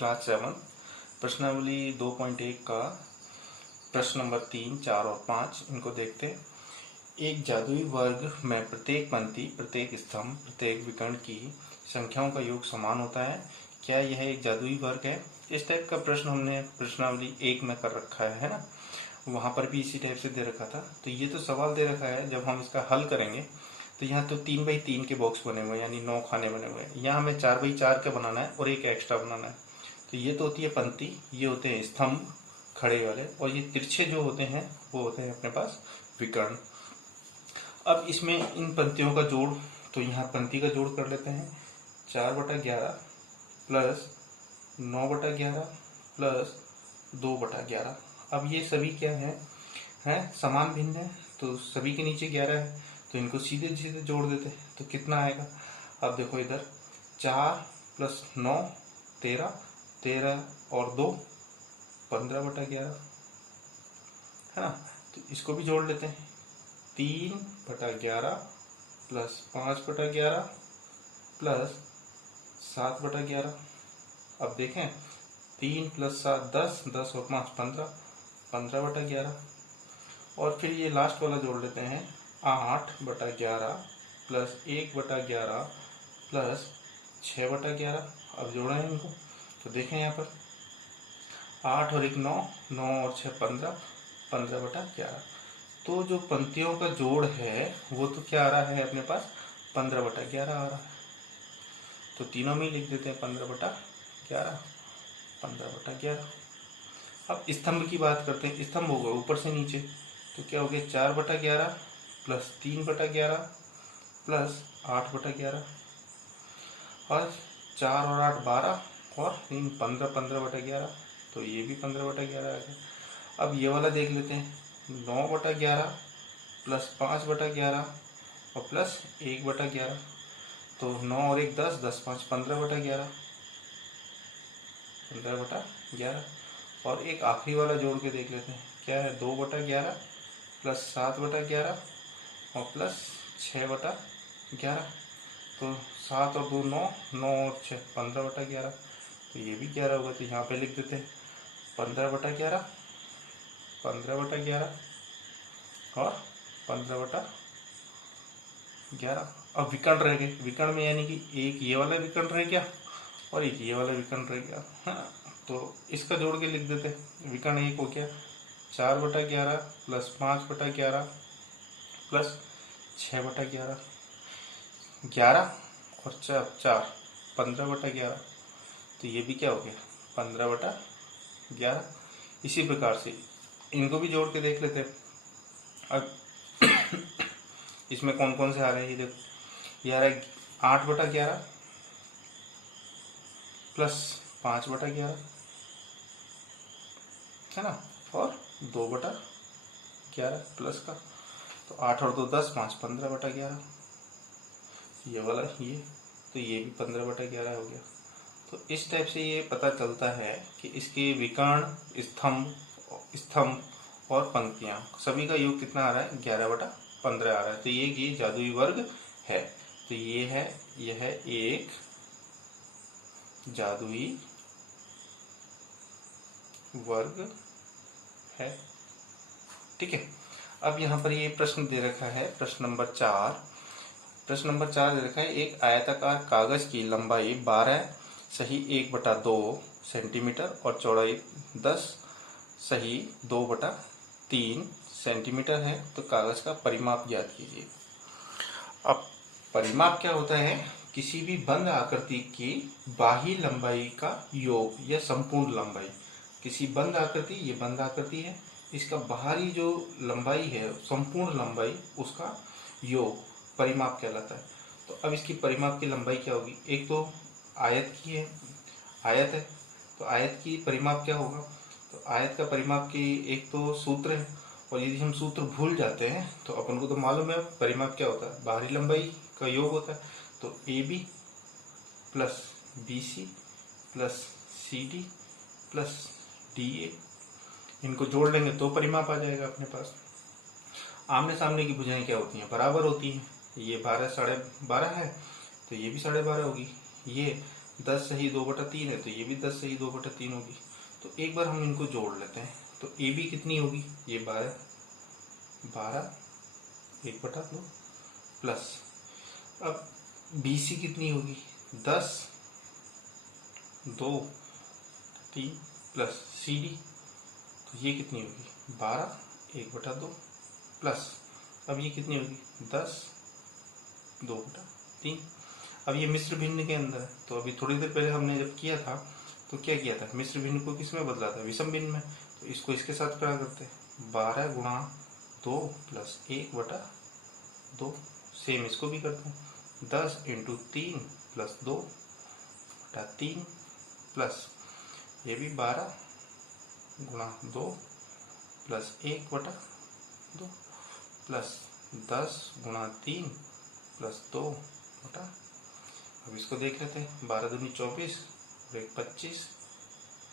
Class 7 प्रश्नावली 2.1 का प्रश्न नंबर 3, 4 और 5 इनको देखते हैं। एक जादुई वर्ग में प्रत्येक पंक्ति, प्रत्येक स्तंभ, प्रत्येक विकर्ण की संख्याओं का योग समान होता है। क्या यह एक जादुई वर्ग है? इस टाइप का प्रश्न हमने प्रश्नावली 1 में कर रखा है ना, वहां पर भी इसी टाइप से दे रखा था। तो ये तो सवाल दे रखा है, जब हम इसका हल करेंगे तो यहाँ तो 3x3 के बॉक्स बने हुए हैं, यानी 9 खाने बने हुए हैं। यहाँ हमें 4x4 का बनाना है और एक एक्स्ट्रा बनाना है। तो ये तो होती है पंक्ति, ये होते हैं स्तंभ खड़े वाले, और ये तिरछे जो होते हैं वो होते हैं अपने पास विकर्ण। अब इसमें इन पंक्तियों का जोड़, तो यहाँ पंक्ति का जोड़ कर लेते हैं। 4/11 प्लस 9/11 प्लस 2/11। अब ये सभी क्या है समान भिन्न है, तो सभी के नीचे 11 है, तो इनको सीधे सीधे जोड़ देते हैं। तो कितना आएगा? अब देखो इधर 4 प्लस 9 13, 13 और 2 15/11 है ना। तो इसको भी जोड़ लेते हैं। 3/11 प्लस 5/11 प्लस 7/11। अब देखें 3 प्लस 7 10, 10 और 5 15, 15/11। और फिर ये लास्ट वाला जोड़ लेते हैं 8/11 प्लस 1/11 प्लस 6/11। अब जोड़े हैं इनको, तो देखें यहाँ पर 8 और 1 9, 9 और 6 15, 15/11। तो जो पंक्तियों का जोड़ है वो तो क्या आ रहा है अपने पास? 15/11 आ रहा है। तो तीनों में लिख देते हैं 15/11, 15/11। अब स्तंभ की बात करते हैं। स्तंभ होगा ऊपर से नीचे, तो क्या हो गया? 4/11 प्लस 3/11 प्लस 8/11, और 4 और 8 12 और 3 15, 15/11। तो ये भी 15/11 आ गया। अब ये वाला देख लेते हैं। 9/11 प्लस 5/11 और प्लस 1/11। तो 9 और 1 10, 10 5 15/11, 15/11। और एक आखिरी वाला जोड़ के देख लेते हैं, क्या है? 2/11 प्लस 7/11 और प्लस 6/11। तो 7 और 2 9, 9 और 6 15/11। तो ये भी 11 होगा, तो यहाँ पे लिख देते हैं 15/11, 15/11 और 15/11। अब विकर्ण रह गए। विकर्ण में यानी कि एक ये वाला विकर्ण रह गया और एक ये वाला विकर्ण रह गया, हाँ। तो इसका जोड़ के लिख देते हैं। विकर्ण एक हो गया 4/11 प्लस 5/11 प्लस 6/11, 11 और 4 15/11। तो ये भी क्या हो गया? 15/11। इसी प्रकार से इनको भी जोड़ के देख लेते हैं। अब इसमें कौन कौन से आ रहे हैं ये देखो। ये आ रहा है 8/11 प्लस 5/11 है ना, और 2/11 प्लस का। तो 8 और 2 10, 5 15/11। ये वाला ये, तो ये भी 15/11 हो गया। तो इस टाइप से ये पता चलता है कि इसके विकर्ण, स्तंभ और पंक्तियां सभी का योग कितना आ रहा है? 11/15 आ रहा है। तो ये जादुई वर्ग है। तो यह एक जादुई वर्ग है, ठीक है। अब यहाँ पर ये प्रश्न दे रखा है, प्रश्न नंबर 4। प्रश्न नंबर 4 दे रखा है, एक आयताकार कागज की लंबाई 12 सही 1/2 सेंटीमीटर और चौड़ाई 10 सही 2/3 सेंटीमीटर है, तो कागज का परिमाप ज्ञात कीजिए। अब परिमाप क्या होता है? किसी भी बंद आकृति की बाह्य लंबाई का योग या संपूर्ण लंबाई। किसी बंद आकृति, ये बंद आकृति है, इसका बाहरी जो लंबाई है, संपूर्ण लंबाई, उसका योग परिमाप कहलाता है। तो अब इसकी परिमाप की लंबाई क्या होगी? एक तो आयत की है, आयत है, तो आयत की परिमाप क्या होगा? तो आयत का परिमाप की एक तो सूत्र है, और यदि हम सूत्र भूल जाते हैं तो अपन को तो मालूम है परिमाप क्या होता है, बाहरी लंबाई का योग होता है। तो AB plus BC plus CD plus DA, इनको जोड़ लेंगे तो परिमाप आ जाएगा अपने पास। आमने सामने की भुजाएं क्या होती हैं? बराबर होती हैं। ये 12 12.5 है, तो ये भी 12.5 होगी। ये 10 सही 2/3 है, तो ये भी 10 सही 2/3 होगी। तो एक बार हम इनको जोड़ लेते हैं। तो ए बी कितनी होगी, ये 12 1/2 प्लस, अब बी सी कितनी होगी, 10 2 3 प्लस सी डी, तो ये कितनी होगी 12 1/2 प्लस, अब ये कितनी होगी 10 2/3। अब ये मिश्र भिन्न के अंदर है, तो अभी थोड़ी देर पहले हमने जब किया था तो क्या किया था, मिश्र भिन्न को किस में बदला था, विषम भिन्न में। तो इसको इसके साथ क्या करते हैं, 12 गुणा 2 प्लस 1/2, सेम इसको भी करते हैं 10 × 3 प्लस 2/3 प्लस ये भी 12 गुणा 2 प्लस 1/2 प्लस 10 गुणा 3 प्लस 2 बटा, अब इसको देख लेते हैं, 12 दूनी 24 और 1 25,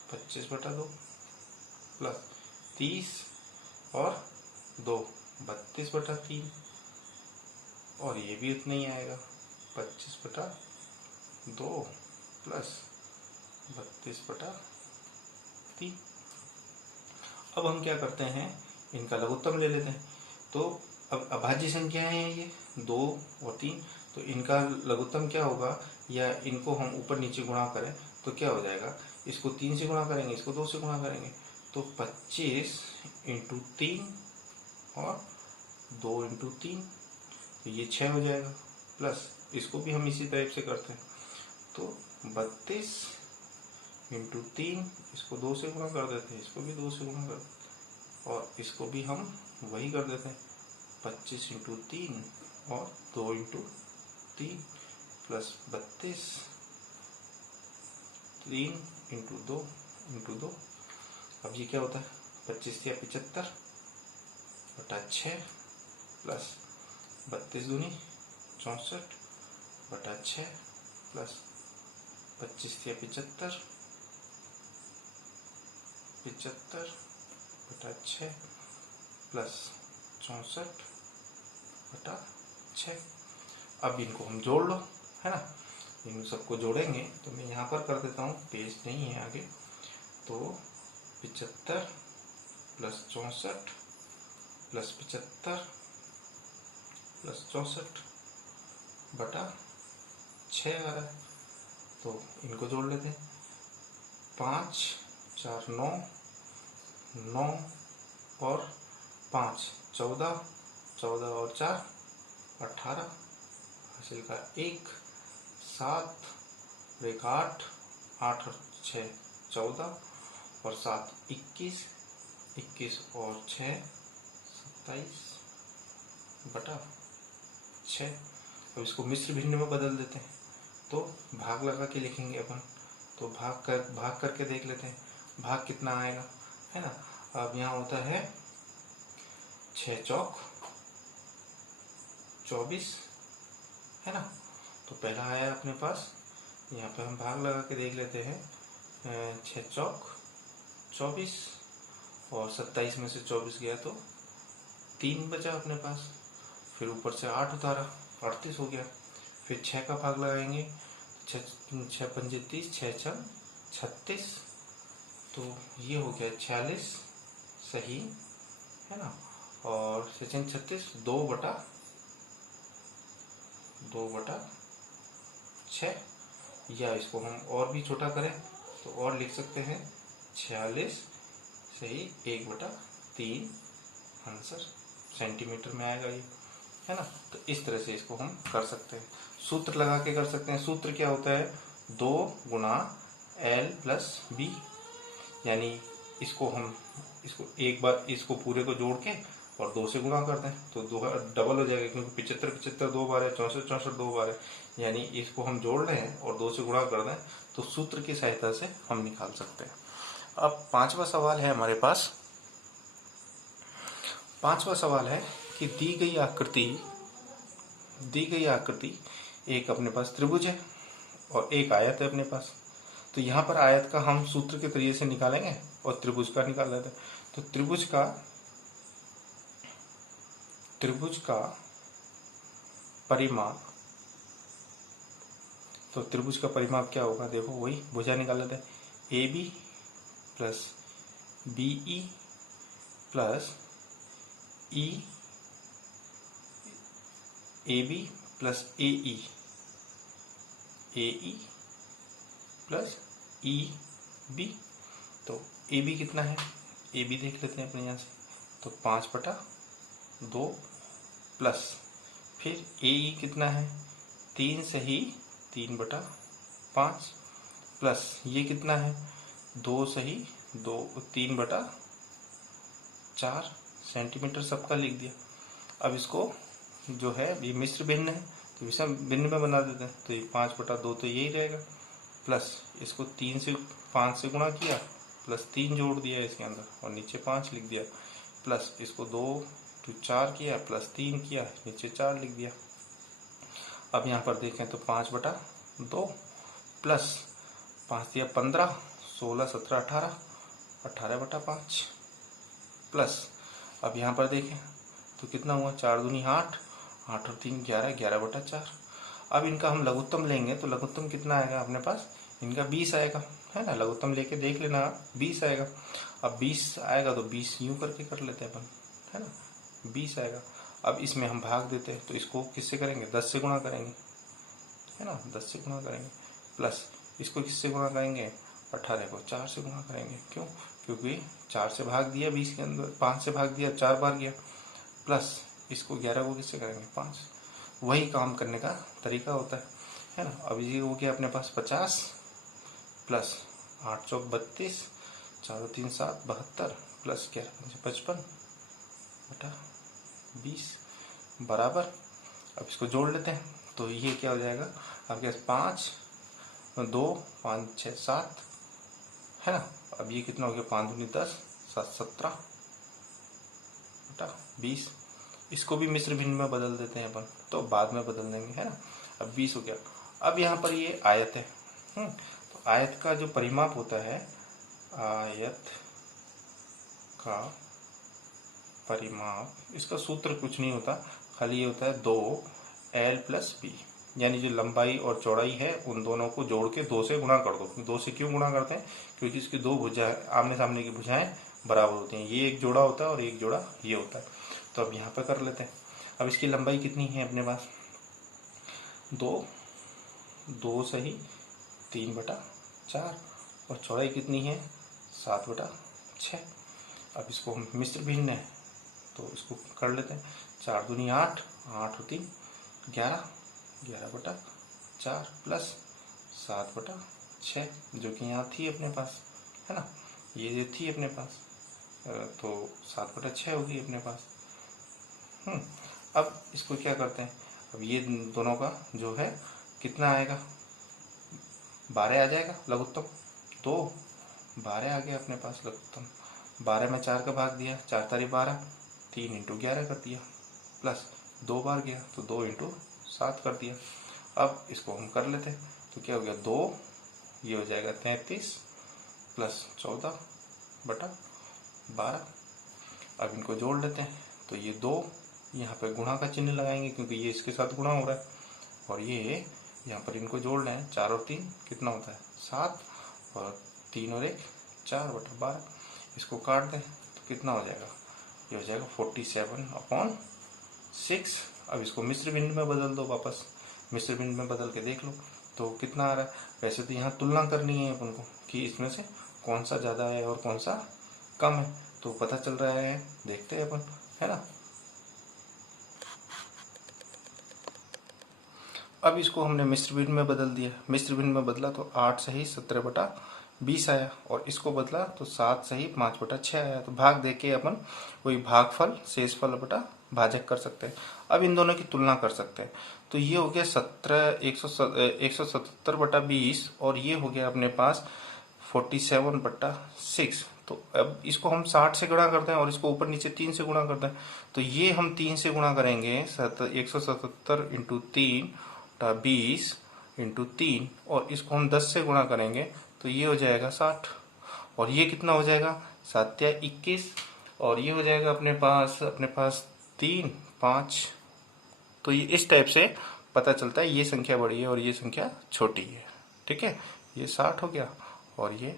25/2 प्लस 30 और 2 32/3, और ये भी उतना ही आएगा 25/2 प्लस 32/3। अब हम क्या करते हैं, इनका लघुत्तम ले लेते हैं। तो अब अभाज्य संख्या है ये 2 और 3, तो इनका लघुत्तम क्या होगा, या इनको हम ऊपर नीचे गुणा करें तो क्या हो जाएगा, इसको 3 से गुणा करेंगे, इसको 2 से गुणा करेंगे, तो 25 × 3 और 2 × 3, तो ये 6 हो जाएगा, प्लस इसको भी हम इसी टाइप से करते हैं, तो 32 × 3, इसको 2 से गुणा कर देते हैं, इसको भी 2 से गुणा कर देते हैं, और इसको भी हम वही कर देते हैं 25 × 3 और 2 × 3 प्लस 32 3 × 2 × 2, अब ये क्या होता है 25 या 75/6 प्लस 32 दूनी 64/6 प्लस 25 या 75/6 प्लस 64/6। अब इनको हम जोड़ लो, है ना, इन सबको जोड़ेंगे, तो मैं यहाँ पर कर देता हूँ, पेज नहीं है आगे, तो 75 प्लस 64 प्लस 75 प्लस 64/6 आ रहा है। तो इनको जोड़ लेते हैं, 5 4 9 9 और 5 14 14 और 4 18, हासिल का 1 7 और 1 8 8 और 6 14 और 7 21 21 और 6 27/6। अब इसको मिश्र भिन्न में बदल देते हैं, तो भाग लगा के लिखेंगे अपन, तो भाग करके देख लेते हैं, भाग कितना आएगा, है ना। अब यहाँ होता है 6 चौक 24, है ना, तो पहला आया अपने पास, यहाँ पे हम भाग लगा के देख लेते हैं, 6 चौक 24 और 27 में से 24 गया तो 3 बचा अपने पास, फिर ऊपर से 8 उतारा 38 हो गया, फिर 6 का भाग लगाएंगे, 6 पंजे 30 6 छम 36, तो ये हो गया 46 सही, है ना, और 36 2/6, या इसको हम और भी छोटा करें तो और लिख सकते हैं 46 सही 1/3 आंसर सेंटीमीटर में आएगा ये, है ना। तो इस तरह से इसको हम कर सकते हैं, सूत्र लगा के कर सकते हैं। सूत्र क्या होता है, 2 गुणा L प्लस B, यानी इसको एक बार इसको पूरे को जोड़ के और 2 से गुणा कर दें तो 2 डबल हो जाएगा, क्योंकि 75 2 बार है, 64 2 बार है, यानी इसको हम जोड़ रहे हैं और 2 से गुणा कर दें तो सूत्र की सहायता से हम निकाल सकते हैं। अब पांचवा सवाल है हमारे पास। पांचवा सवाल है कि दी गई आकृति एक अपने पास त्रिभुज है और एक आयत है अपने पास। तो यहाँ पर आयत का हम सूत्र के तरीके से निकालेंगे और त्रिभुज का निकाल लेते हैं। तो त्रिभुज का तो त्रिभुज का परिमाप क्या होगा, देखो वही भुजा निकाल लेते हैं। A B plus B E plus E A B plus A E plus E B. तो ए बी कितना है, ए बी देख लेते हैं अपने यहाँ से, तो 5/2 प्लस फिर ए ई कितना है 3 सही 3/5 प्लस ये कितना है 2 सही 2 3/4 सेंटीमीटर सबका लिख दिया। अब इसको जो है ये मिश्र भिन्न है तो विषम भिन्न में बना देते हैं, तो ये 5/2 तो यही रहेगा, प्लस इसको 3 से 5 से गुणा किया प्लस 3 जोड़ दिया इसके अंदर और नीचे 5 लिख दिया, प्लस इसको 2 to 4 किया प्लस 3 किया नीचे 4 लिख दिया। अब यहाँ पर देखें तो 5/2 प्लस 5 दिया 15 16 17 18 18/5 प्लस अब यहाँ पर देखें तो कितना हुआ 4 दूनी 8 8 और 3 11 11/4। अब इनका हम लघुत्तम लेंगे तो लघुत्तम कितना आएगा अपने पास, इनका 20 आएगा, है ना। लघुत्तम लेके देख लेना, 20 आएगा। अब 20 आएगा तो 20 यूं करके कर लेते हैं अपन, है ना, 20 आएगा। अब इसमें हम भाग देते हैं तो इसको किससे करेंगे 10 से गुणा करेंगे, है ना, 10 से गुणा करेंगे, प्लस इसको किससे गुणा करेंगे 18 को 4 से गुणा करेंगे। क्यों, क्योंकि 4 से भाग दिया 20 के अंदर, 5 से भाग दिया 4 बार गया, प्लस इसको 11 को किससे करेंगे 5। वही काम करने का तरीका होता है ना। अब ये हो गया अपने पास 50 प्लस 8 चौक 32 4 3 7 72 प्लस 11 5 55 बटा 20 बराबर। अब इसको जोड़ लेते हैं तो ये क्या हो जाएगा आपके पास 5 2 5 6 7, है ना। अब ये कितना हो गया 5 दूनी 10 7 17 बटा 20। इसको भी मिश्र भिन्न में बदल देते हैं अपन, तो बाद में बदल देंगे, है ना। अब 20 हो गया। अब यहाँ पर ये आयत है, तो आयत का जो परिमाप होता है, आयत का परिमाप, इसका सूत्र कुछ नहीं होता, खाली ये होता है 2l + b, यानी जो लंबाई और चौड़ाई है उन दोनों को जोड़ के 2 से गुणा कर दो। 2 से क्यों गुणा करते हैं, क्योंकि इसकी दो भुजा आमने सामने की भुजाएं बराबर होती हैं, ये एक जोड़ा होता है और एक जोड़ा ये होता है। तो अब यहाँ पे कर लेते हैं। अब इसकी लंबाई कितनी है अपने पास 2 सही 3/4 और चौड़ाई कितनी है 7/6। अब इसको हम मिश्र भिन्न है तो इसको कर लेते हैं। 4 दूनी 8 8 और 3 11 11/4 प्लस 7/6 जो कि यहाँ थी अपने पास, है ना, ये जो थी अपने पास, तो 7/6 होगी अपने पास। अब इसको क्या करते हैं, अब ये दोनों का जो है कितना आएगा 12 आ जाएगा लघुत्तम, तो 12 आ गया अपने पास लघुत्तम। 12 में 4 का भाग दिया 4 तारी 12 3 × 11 कर दिया, प्लस 2 बार गया तो 2 × 7 कर दिया। अब इसको हम कर लेते हैं तो क्या हो गया 2, ये हो जाएगा 33 प्लस 14/12। अब इनको जोड़ लेते हैं तो ये 2 यहाँ पे गुणा का चिन्ह लगाएंगे क्योंकि ये इसके साथ गुणा हो रहा है, और ये यहाँ पर इनको जोड़ रहे हैं 4 और 3 कितना होता है 7 और 3 और 1 4/12। इसको काट दें तो कितना हो जाएगा, ये हो जाएगा 47/6। अब इसको मिश्र भिन्न में बदल दो, वापस मिश्र भिन्न में बदल के देख लो तो कितना आ रहा है। वैसे तो यहाँ तुलना करनी है अपन को कि इसमें से कौन सा ज़्यादा है और कौन सा कम है, तो पता चल रहा है, देखते हैं अपन, है ना। अब इसको हमने मिश्र भिन्न में बदल दिया, मिश्र भिन्न में बदला तो 8 सही 17/20 आया, और इसको बदला तो 7 सही 5/6 आया। तो भाग देके अपन वही भागफल शेषफल बटा भाजक कर सकते हैं। अब इन दोनों की तुलना कर सकते हैं तो ये हो गया 177/20 और ये हो गया अपने पास 47/6। तो अब इसको हम 60 से गुणा करते हैं और इसको ऊपर नीचे 3 से गुणा करते हैं, तो ये हम 3 से गुणा करेंगे 177 × 3 20 × 3 और इसको हम 10 से गुणा करेंगे तो ये हो जाएगा 60, और ये कितना हो जाएगा 7 या 21, और ये हो जाएगा अपने पास 3 5। तो ये इस टाइप से पता चलता है ये संख्या बड़ी है और ये संख्या छोटी है। ठीक है, ये 60 हो गया और ये